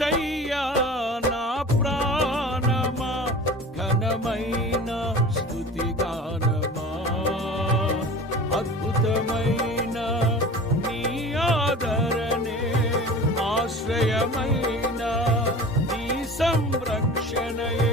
యేసయ్యా నా ప్రాణమా ఘనమైన స్తుతిగానమా అద్భుతమైన నీ ఆదరణే ఆశ్రయమైన నీ సంరక్షణయే